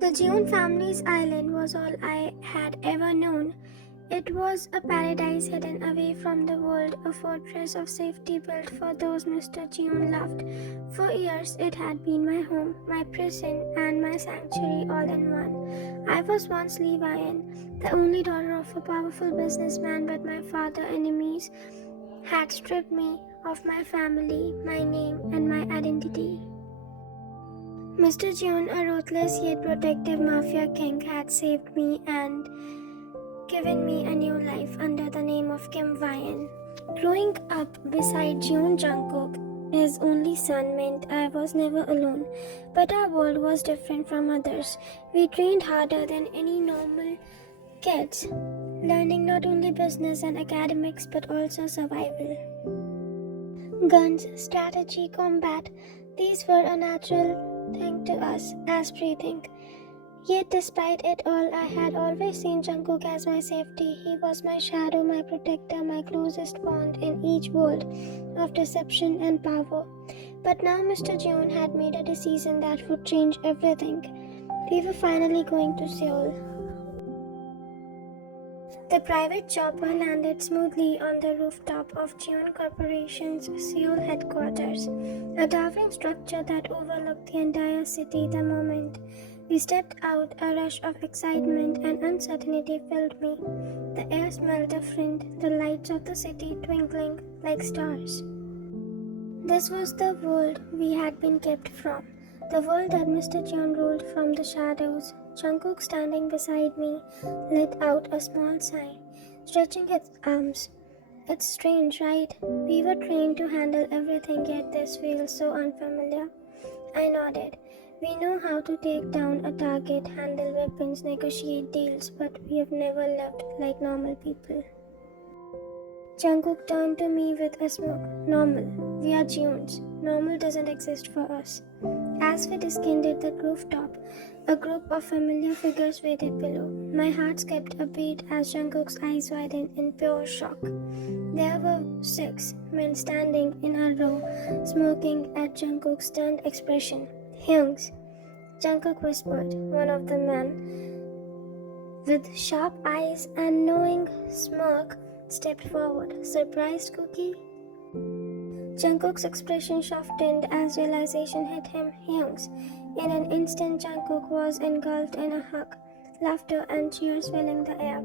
The Jeon family's island was all I had ever known. It was a paradise hidden away from the world, a fortress of safety built for those Mr. Jeon loved. For years, it had been my home, my prison, and my sanctuary all in one. I was once Lee Vian, the only daughter of a powerful businessman, but my father's enemies had stripped me of my family, my name, and my identity. Mr. Jeon, a ruthless yet protective mafia king, had saved me and given me a new life under the name of Kim Vian. Growing up beside Jeon Jungkook, his only son, meant I was never alone. But our world was different from others. We trained harder than any normal kids, learning not only business and academics but also survival. Guns, strategy, combat, these were a natural thing to us as breathing. Yet despite it all, I had always seen Jungkook as my safety. He was my shadow, my protector, my closest bond in each world of deception and power. But now Mr. Jeon had made a decision that would change everything. We were finally going to Seoul. The private chopper landed smoothly on the rooftop of Jeon Corporation's Seoul headquarters, a towering structure that overlooked the entire city. The moment we stepped out, a rush of excitement and uncertainty filled me. The air smelled different, the lights of the city twinkling like stars. This was the world we had been kept from, the world that Mr. Jeon ruled from the shadows. Jungkook, standing beside me, let out a small sigh, stretching his arms. It's strange, right? We were trained to handle everything, yet this feels so unfamiliar. I nodded. We know how to take down a target, handle weapons, negotiate deals, but we have never lived like normal people. Jungkook turned to me with a smirk. Normal. We are Jeons. Normal doesn't exist for us. As we descended the rooftop, a group of familiar figures waited below. My heart skipped a beat as Jungkook's eyes widened in pure shock. There were 6 men standing in a row, smirking at Jungkook's stunned expression. Hyungs, Jungkook whispered. One of the men, with sharp eyes and knowing smirk, stepped forward. Surprised, Cookie? Jungkook's expression softened as realization hit him. Hyungs. In an instant, Jungkook was engulfed in a hug, laughter and cheers filling the air.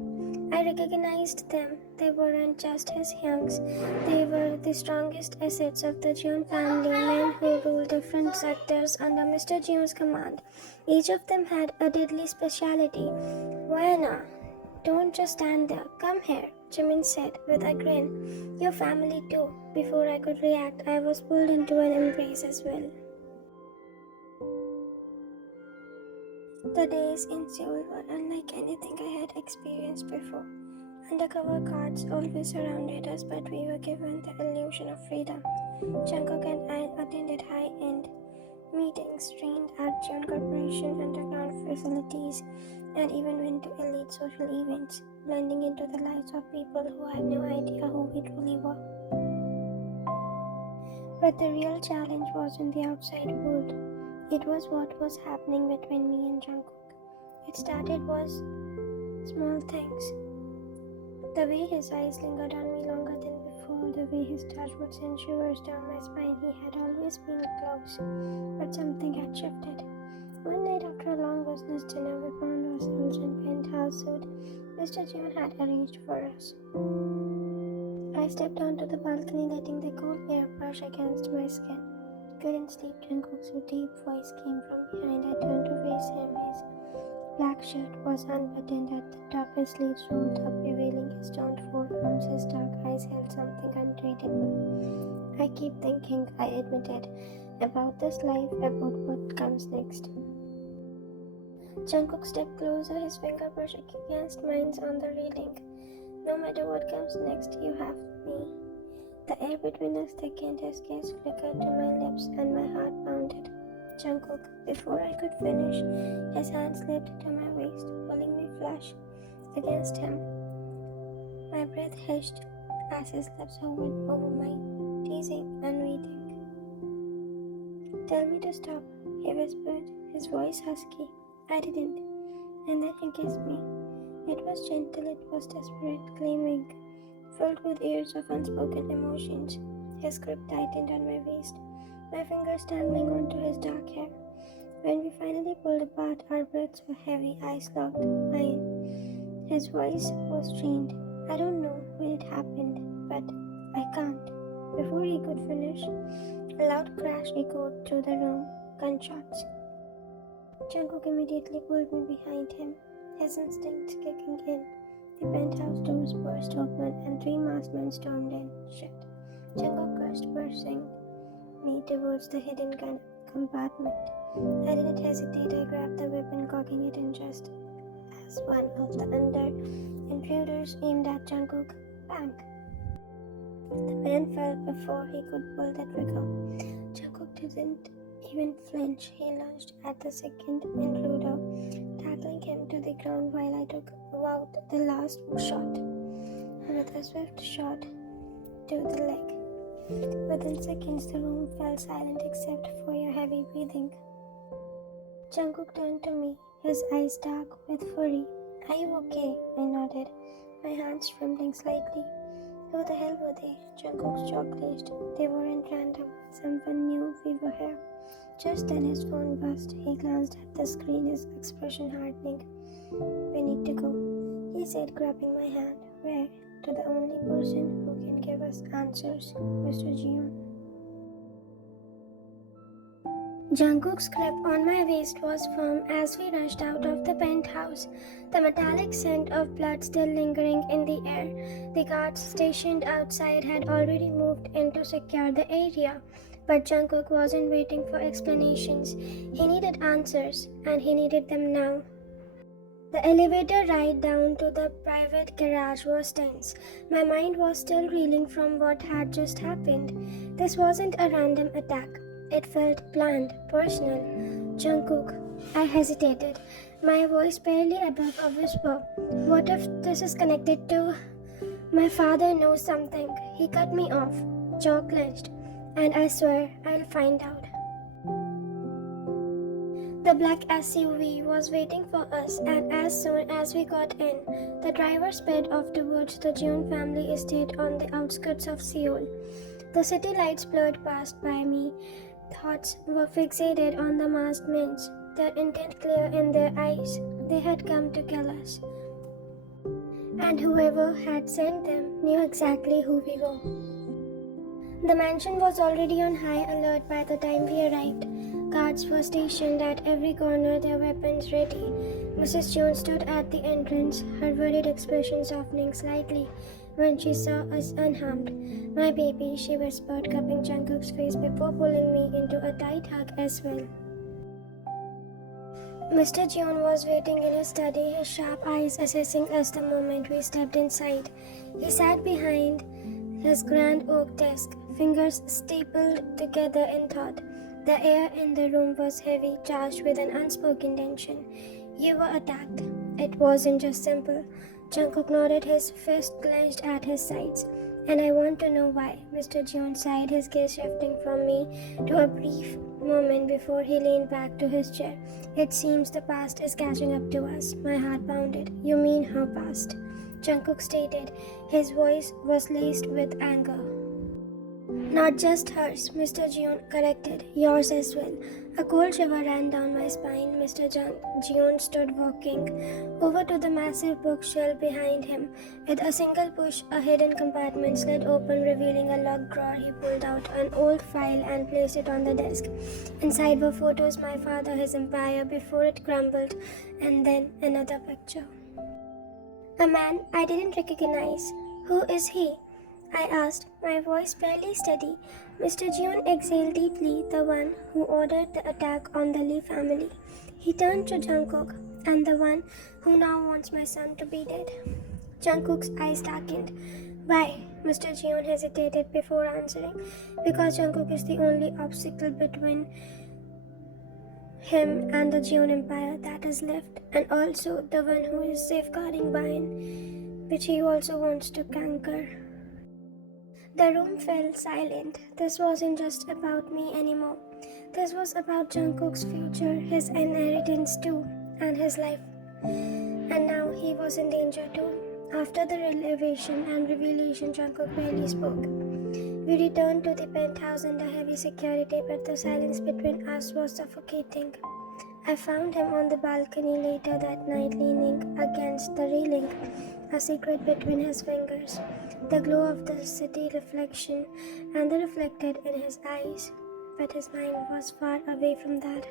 I recognized them. They weren't just his Hyungs. They were the strongest assets of the Jeon family, men who ruled different sectors under Mr. Jeon's command. Each of them had a deadly specialty. Wayana, don't just stand there. Come here, Jimin said with a grin. Your family too. Before I could react, I was pulled into an embrace as well. The days in Seoul were unlike anything I had experienced before. Undercover guards always surrounded us, but we were given the illusion of freedom. Jungkook and I attended high-end meetings, trained at Jeon Corporation underground facilities, and even went to elite social events, blending into the lives of people who had no idea who we truly were. But the real challenge wasn't the outside world. It was what was happening between me and Jungkook. It started was small things. The way his eyes lingered on me longer than before, the way his touch would send shivers down my spine. He had always been close, but something had shifted. One night after a long business dinner, we found ourselves in penthouse suite Mr. Jeon had arranged for us. I stepped onto the balcony, letting the cool air brush against my skin. Couldn't sleep. Jungkook's deep voice came from behind. I turned to face him. His black shirt was unbuttoned at the top, his sleeves rolled up, revealing his toned forearms. His dark eyes held something untreatable. I keep thinking, I admitted, about this life, about what comes next. Jungkook stepped closer, his finger brushing against mine on the railing. No matter what comes next, you have me. The air between us thickened, his gaze flickered to my lips, and my heart pounded. Jungkook, before I could finish, his hand slipped to my waist, pulling me flush against him. My breath hissed as his lips hovered over mine, teasing and waiting. Tell me to stop, he whispered, his voice husky. I didn't. And then he kissed me. It was gentle, it was desperate, claiming, filled with years of unspoken emotions. His grip tightened on my waist, my fingers tangling onto his dark hair. When we finally pulled apart, our breaths were heavy, eyes locked, mine. His voice was strained. I don't know when it happened, but I can't. Before he could finish, a loud crash echoed through the room. Gunshots. Jungkook immediately pulled me behind him, his instincts kicking in. The penthouse doors burst open and 3 masked men stormed in. Shit. Jungkook cursed, pushing me towards the hidden gun compartment. I didn't hesitate. I grabbed the weapon, cocking it in just as one of the intruders aimed at Jungkook. Bang! The man fell before he could pull the trigger. Jungkook didn't even flinch. He lunged at the second intruder, tackling him to the ground while I took out the last shot. Another swift shot to the leg. Within seconds, the room fell silent except for your heavy breathing. Jungkook turned to me, his eyes dark with fury. Are you okay? I nodded, my hands trembling slightly. Who the hell were they? Jungkook's jaw clenched. They weren't random. Someone knew we were here. Just then his phone buzzed. He glanced at the screen, his expression hardening. We need to go, he said, grabbing my hand. Where? To the only person who can give us answers, Mr. Jeon. Jungkook's grip on my waist was firm as we rushed out of the penthouse, the metallic scent of blood still lingering in the air. The guards stationed outside had already moved in to secure the area, but Jungkook wasn't waiting for explanations. He needed answers, and he needed them now. The elevator ride down to the private garage was tense. My mind was still reeling from what had just happened. This wasn't a random attack. It felt planned, personal. Jungkook. I hesitated, my voice barely above a whisper. What if this is connected to... My father knows something. He cut me off, jaw clenched, and I swear I'll find out. The black SUV was waiting for us, and as soon as we got in, the driver sped off towards the Jeon family estate on the outskirts of Seoul. The city lights blurred past by me. Thoughts were fixated on the masked men, their intent clear in their eyes. They had come to kill us. And whoever had sent them knew exactly who we were. The mansion was already on high alert by the time we arrived. Guards were stationed at every corner, their weapons ready. Mrs. Jones stood at the entrance, her worried expression softening slightly when she saw us unharmed. My baby, she whispered, cupping Jungkook's face before pulling me into a tight hug as well. Mr. Jeon was waiting in his study, his sharp eyes assessing us the moment we stepped inside. He sat behind his grand oak desk, fingers stapled together in thought. The air in the room was heavy, charged with an unspoken tension. You were attacked. It wasn't just simple. Jungkook nodded, his fist clenched at his sides. And I want to know why. Mr. Jeon sighed, his gaze shifting from me to a brief moment before he leaned back to his chair. It seems the past is catching up to us. My heart pounded. You mean how past? Jungkook stated. His voice was laced with anger. Not just hers, Mr. Jeon corrected. Yours as well. A cold shiver ran down my spine. Mr. Jeon stood walking over to the massive bookshelf behind him. With a single push, a hidden compartment slid open, revealing a locked drawer. He pulled out an old file and placed it on the desk. Inside were photos, my father, his empire before it crumbled, and then another picture. A man I didn't recognize. Who is he? I asked, my voice barely steady. Mr. Jeon exhaled deeply, the one who ordered the attack on the Lee family. He turned to Jungkook, and the one who now wants my son to be dead. Jungkook's eyes darkened. Why? Mr. Jeon hesitated before answering. Because Jungkook is the only obstacle between him and the Jeon empire that is left, and also the one who is safeguarding Bayan, which he also wants to conquer. The room fell silent. This wasn't just about me anymore. This was about Jungkook's future, his inheritance too, in his life. And now he was in danger too. After the revelation, Jungkook barely spoke. We returned to the penthouse under heavy security, but the silence between us was suffocating. I found him on the balcony later that night, leaning against the railing, a secret between his fingers, the glow of the city reflection, and the reflected in his eyes. But his mind was far away from that.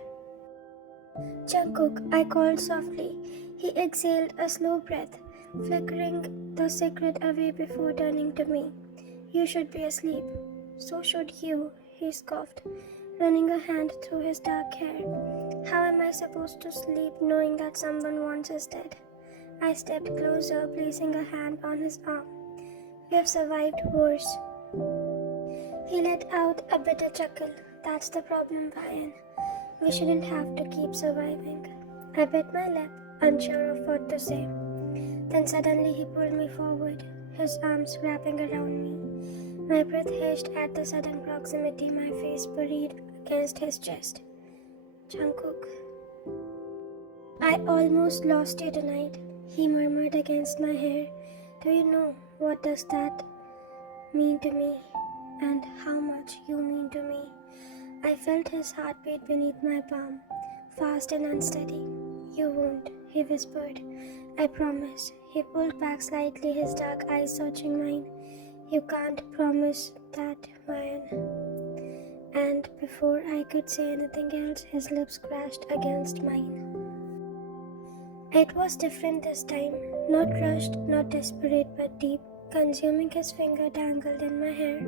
Jungkook, I called softly. He exhaled a slow breath, flickering the cigarette away before turning to me. You should be asleep. So should you, he scoffed, running a hand through his dark hair. How am I supposed to sleep knowing that someone wants us dead? I stepped closer, placing a hand on his arm. We have survived worse. He let out a bitter chuckle. That's the problem, Ryan. We shouldn't have to keep surviving. I bit my lip, unsure of what to say. Then suddenly he pulled me forward, his arms wrapping around me. My breath hissed at the sudden proximity, my face buried against his chest. Jungkook. I almost lost you tonight, he murmured against my hair. Do you know what does that mean to me? And how much you mean to me? I felt his heartbeat beneath my palm, fast and unsteady. You won't, he whispered. I promise. He pulled back slightly, his dark eyes searching mine. You can't promise that, Ryan. And before I could say anything else, his lips crashed against mine. It was different this time, not rushed, not desperate, but deep. Consuming his finger dangled in my hair,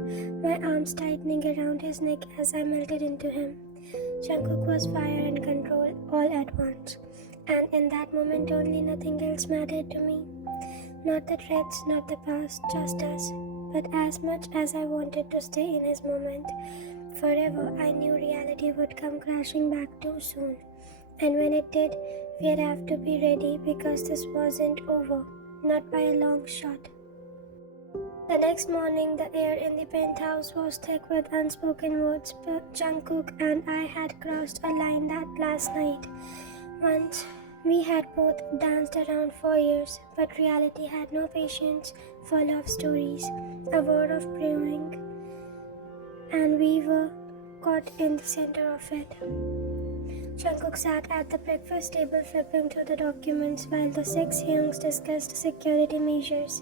my arms tightening around his neck as I melted into him. Jungkook was fire and control all at once, and in that moment only nothing else mattered to me. Not the threats, not the past, just us. But as much as I wanted to stay in his moment forever, I knew reality would come crashing back too soon. And when it did, we'd have to be ready because this wasn't over, not by a long shot. The next morning, the air in the penthouse was thick with unspoken words. Jungkook and I had crossed a line that last night. Once, we had both danced around for years, but reality had no patience for love stories. A war of brewing, and we were caught in the center of it. Jungkook sat at the breakfast table flipping through the documents while the 6 youngs discussed security measures.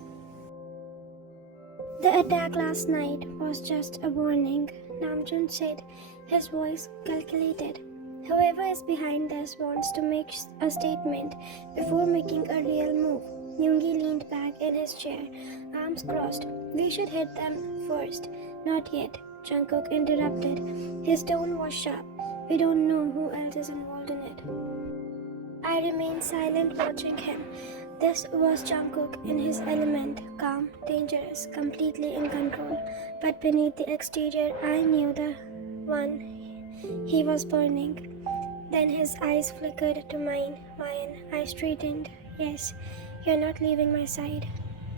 The attack last night was just a warning, Namjoon said, his voice calculated. Whoever is behind this wants to make a statement before making a real move. Yoongi leaned back in his chair, arms crossed. We should hit them first. Not yet, Jungkook interrupted. His tone was sharp. We don't know who else is involved in it. I remained silent watching him. This was Jungkook in his element, calm, dangerous, completely in control. But beneath the exterior, I knew the one he was burning. Then his eyes flickered to mine. Mine. I straightened. Yes, you're not leaving my side.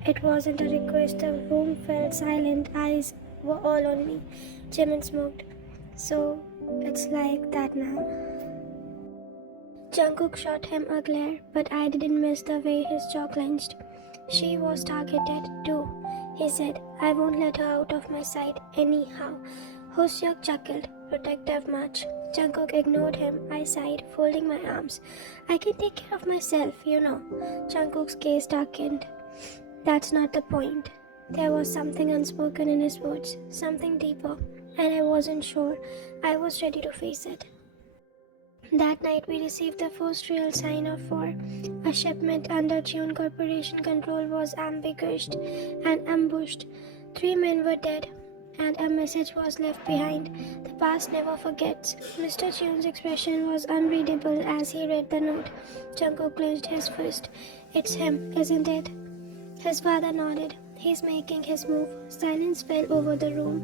It wasn't a request. The room felt silent. Eyes were all on me. Jimin smoked. So, it's like that now. Jungkook shot him a glare, but I didn't miss the way his jaw clenched. She was targeted too, he said. I won't let her out of my sight anyhow. Hoseok chuckled. Protective much. Jungkook ignored him. I sighed, folding my arms. I can take care of myself, you know. Jungkook's gaze darkened. That's not the point. There was something unspoken in his words, something deeper, and I wasn't sure I was ready to face it. That night we received the first real sign of war. A shipment under Cheon Corporation control was ambushed and ambushed. 3 men were dead, and a message was left behind. The past never forgets. Mr. Cheon's expression was unreadable as he read the note. Jungkook clenched his fist. It's him, isn't it? His father nodded. He's making his move. Silence fell over the room.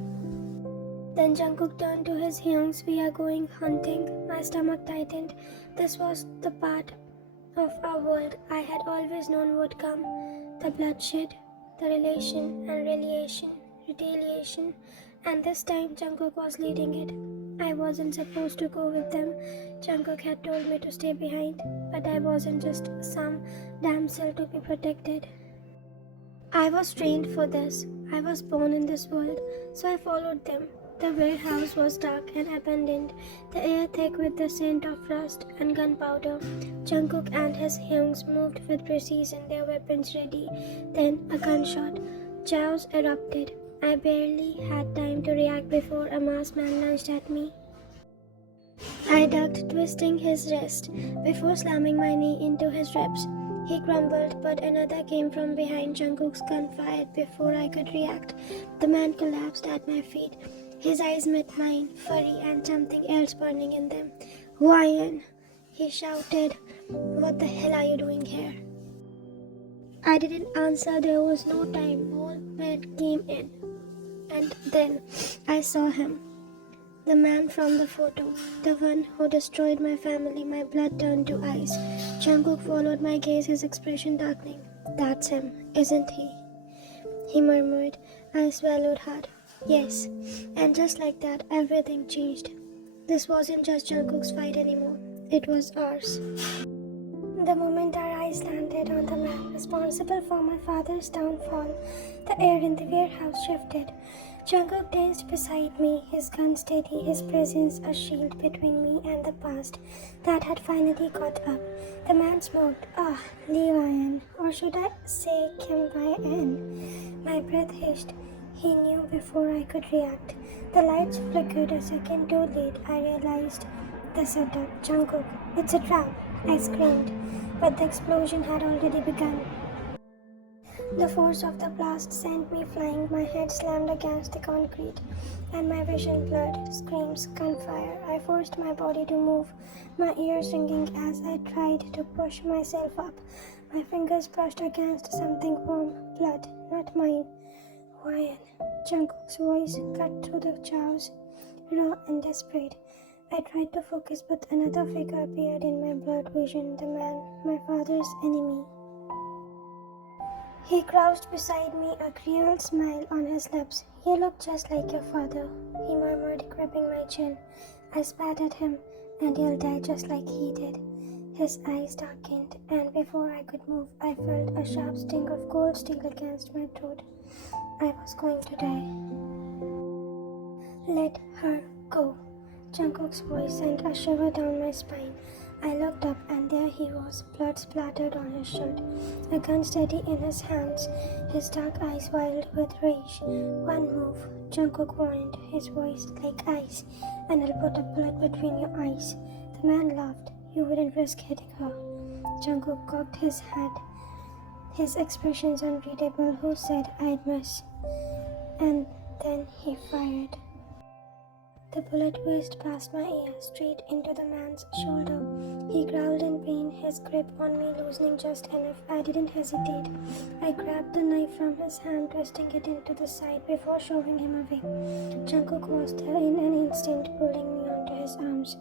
Then Jungkook turned to his youngs. We are going hunting. My stomach tightened. This was the part of our world I had always known would come. The bloodshed, the retaliation, And this time Jungkook was leading it. I wasn't supposed to go with them. Jungkook had told me to stay behind, but I wasn't just some damsel to be protected. I was trained for this. I was born in this world, so I followed them. The warehouse was dark and abandoned, the air thick with the scent of rust and gunpowder. Jungkook and his hyungs moved with precision, their weapons ready. Then a gunshot. Chaos erupted. I barely had time to react before a masked man lunged at me. I ducked, twisting his wrist before slamming my knee into his ribs. He crumbled, but another came from behind. Jungkook's gun fired before I could react. The man collapsed at my feet. His eyes met mine, furry and something else burning in them. "Ryan!" he shouted. "What the hell are you doing here?" I didn't answer. There was no time. Whole bed came in. And then I saw him. The man from the photo, the one who destroyed my family. My blood turned to ice. Jungkook followed my gaze, his expression darkening. "That's him, isn't he?" he murmured. I swallowed hard. "Yes." And just like that, everything changed. This wasn't just Jungkook's fight anymore. It was ours. The moment our eyes landed on the man responsible for my father's downfall, the air in the warehouse shifted. Jungkook danced beside me, his gun steady, his presence a shield between me and the past that had finally caught up. The man smoked. Lee Ryan, or should I say Kim Ryan? My breath hissed. He knew before I could react. The lights flickered a second too late. I realized the setup. "Jungkook, it's a trap!" I screamed, but the explosion had already begun. The force of the blast sent me flying. My head slammed against the concrete, and my vision blurred. Screams, gunfire. I forced my body to move, my ears ringing as I tried to push myself up. My fingers brushed against something warm. Blood, not mine. "Ryan." Jungkook's voice cut through the chaos, raw and desperate. I tried to focus, but another figure appeared in my blurred vision, the man, my father's enemy. He crouched beside me, a cruel smile on his lips. "You look just like your father," he murmured, gripping my chin. I spat at him, "And you'll die just like he did." His eyes darkened, and before I could move, I felt a sharp sting of cold steel against my throat. I was going to die. "Let her go." Jungkook's voice sent a shiver down my spine. I looked up, and there he was, blood splattered on his shirt, a gun steady in his hands, his dark eyes wild with rage. "One move," Jungkook warned, his voice like ice, "and I'll put a bullet between your eyes." The man laughed. "You wouldn't risk hitting her." Jungkook cocked his head, his expressions unreadable. Who said I'd miss? And then he fired. The bullet whizzed past my ear, straight into the man's shoulder. He growled in pain, his grip on me loosening just enough. I didn't hesitate. I grabbed the knife from his hand, twisting it into the side before shoving him away. Jungkook was there in an instant, pulling me onto his arms.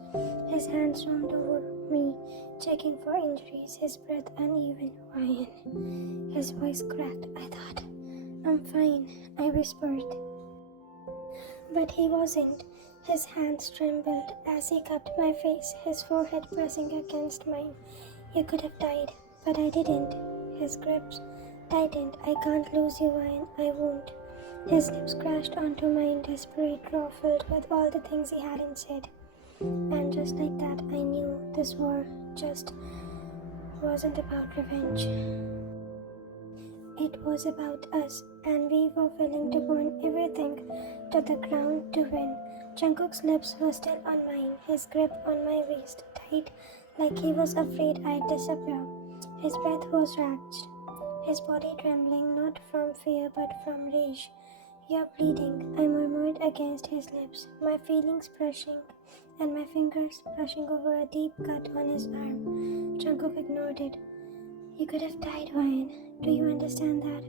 His hands roamed over me, checking for injuries, his breath uneven. "Ryan." His voice cracked. I thought, "I'm fine," I whispered. But he wasn't. His hands trembled as he cupped my face, his forehead pressing against mine. "You could have died, but I didn't." His grips tightened. "I can't lose you, Ryan. I won't." His lips crashed onto mine, desperate, raw, filled with all the things he hadn't said. And just like that, I knew this war just wasn't about revenge. It was about us, and we were willing to burn everything to the ground to win. Jungkook's lips were still on mine, his grip on my waist tight, like he was afraid I'd disappear. His breath was rasped, his body trembling, not from fear but from rage. "You're bleeding," I murmured against his lips, my feelings brushing and my fingers brushing over a deep cut on his arm. Jungkook ignored it. "You could have died, Ryan. Do you understand that?"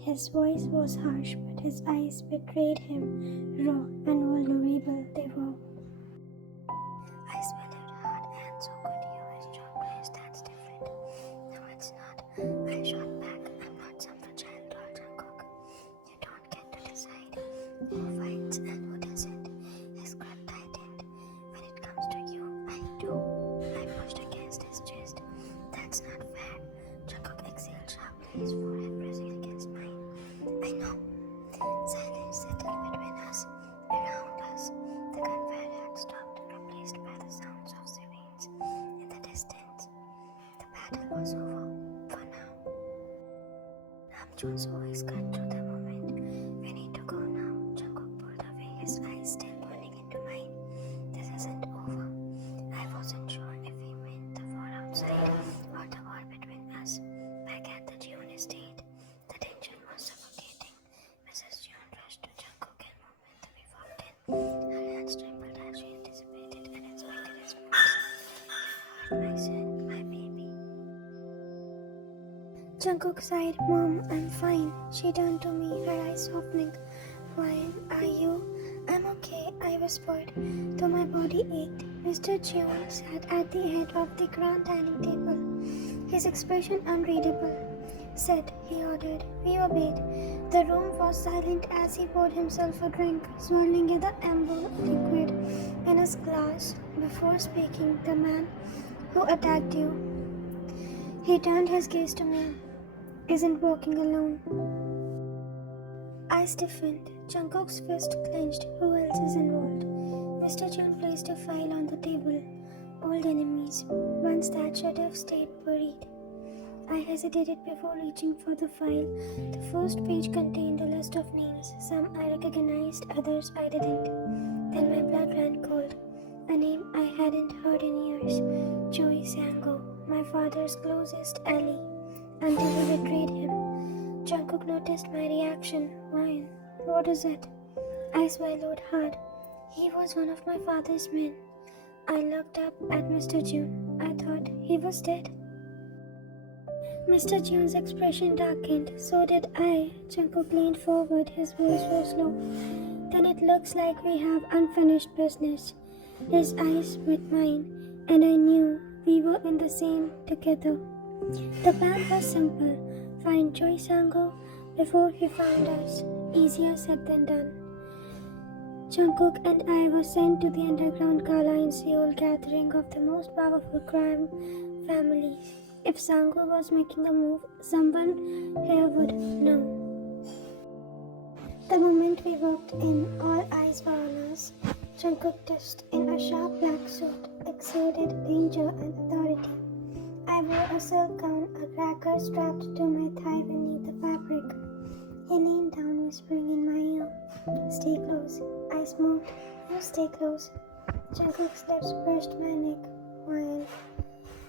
His voice was harsh, but his eyes betrayed him, raw and vulnerable they were. I swallowed hard, and so could you. His short voice, "That's different." "No, it's not." I shot back. "I'm not some fragile doll, Jungkook. You don't get to decide who fights and his forehead pressing against mine. I know. Silence settled between us, around us. The gunfire had stopped, replaced by the sounds of sirens in the distance. The battle was over, for now. Namjoon's voice cut through the moment. We need to go now. Jungkook pulled away, his eyes still burning into mine. This isn't over. I wasn't sure if he meant the war outside or the war between us. Back at the June estate, the tension was suffocating. Mrs. June rushed to Jungkook and moment that we walked in. Her hands trembled as she anticipated and inspected his wounds. You hurt my son, my baby. Jungkook sighed. Mom, I'm fine. She turned to me, her eyes softening. Why are you? I'm okay, I whispered, though my body ached. Mr. Cheon sat at the head of the grand dining table, his expression unreadable. Sit, he ordered. We obeyed. The room was silent as he poured himself a drink, swirling the amber liquid in his glass. Before speaking, the man who attacked you. He turned his gaze to me. Isn't walking alone. I stiffened. Jungkook's fist clenched. Who else is involved? Mr. Chun placed a file on the table. Old enemies. Ones that should have stayed buried. I hesitated before reaching for the file. The first page contained a list of names. Some I recognized, others I didn't. Then my blood ran cold. A name I hadn't heard in years. Choi Sang-go, my father's closest ally, until he betrayed him. Jungkook noticed my reaction. Ryan, what is it? I swallowed hard. He was one of my father's men. I looked up at Mr. June. I thought he was dead. Mr. June's expression darkened. So did I. Jungkook leaned forward. His voice was low. Then it looks like we have unfinished business. His eyes met mine, and I knew we were in the same together. The plan was simple. Find Choi Sang-go before he found us. Easier said than done. Jungkook and I were sent to the underground gala in Seoul, gathering of the most powerful crime families. If Sang-go was making a move, someone here would know. The moment we walked in, all eyes were on us. Jungkook, dressed in a sharp black suit, exuded danger and authority. I wore a silk gown, a cracker strapped to my thigh beneath the fabric. He leaned down, whispering in my ear, "Stay close." I smoothed. "You stay close." Jungkook's lips brushed my neck while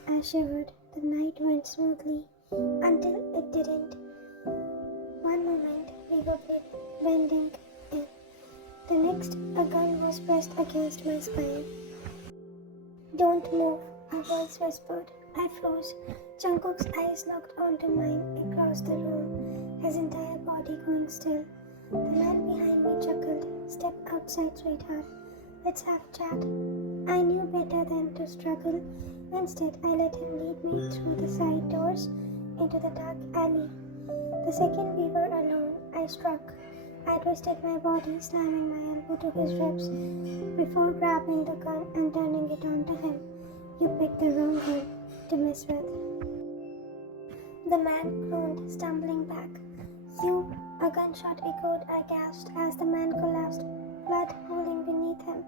I shivered. The night went smoothly until it didn't. One moment we were blending in. The next, a gun was pressed against my spine. "Don't move," a voice whispered. I froze. Jungkook's eyes locked onto mine across the room, his entire body going still. The man behind me chuckled. "Step outside, sweetheart. Let's have a chat." I knew better than to struggle. Instead, I let him lead me through the side doors into the dark alley. The second we were alone, I struck. I twisted my body, slamming my elbow to his ribs before grabbing the gun and turning it onto him. "You picked the wrong gun to mess with." The man groaned, stumbling back. "You!" A gunshot echoed. I gasped as the man collapsed, blood pooling beneath him.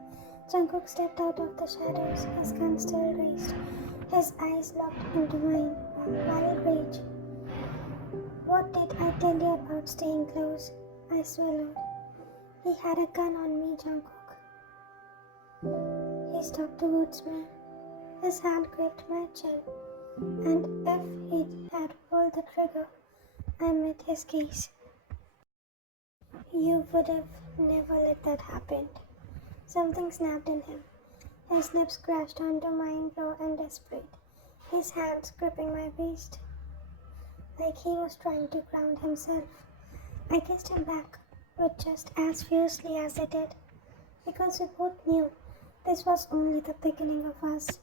Jungkook stepped out of the shadows, his gun still raised. His eyes locked into mine. Wild rage. "What did I tell you about staying close?" I swallowed. "He had a gun on me, Jungkook." He stalked towards me. His hand gripped my chin, and if he had pulled the trigger, I met his gaze. "You would have never let that happen." Something snapped in him. His lips crashed onto mine, raw and desperate, his hands gripping my waist, like he was trying to ground himself. I kissed him back, but just as fiercely as I did, because we both knew this was only the beginning of us.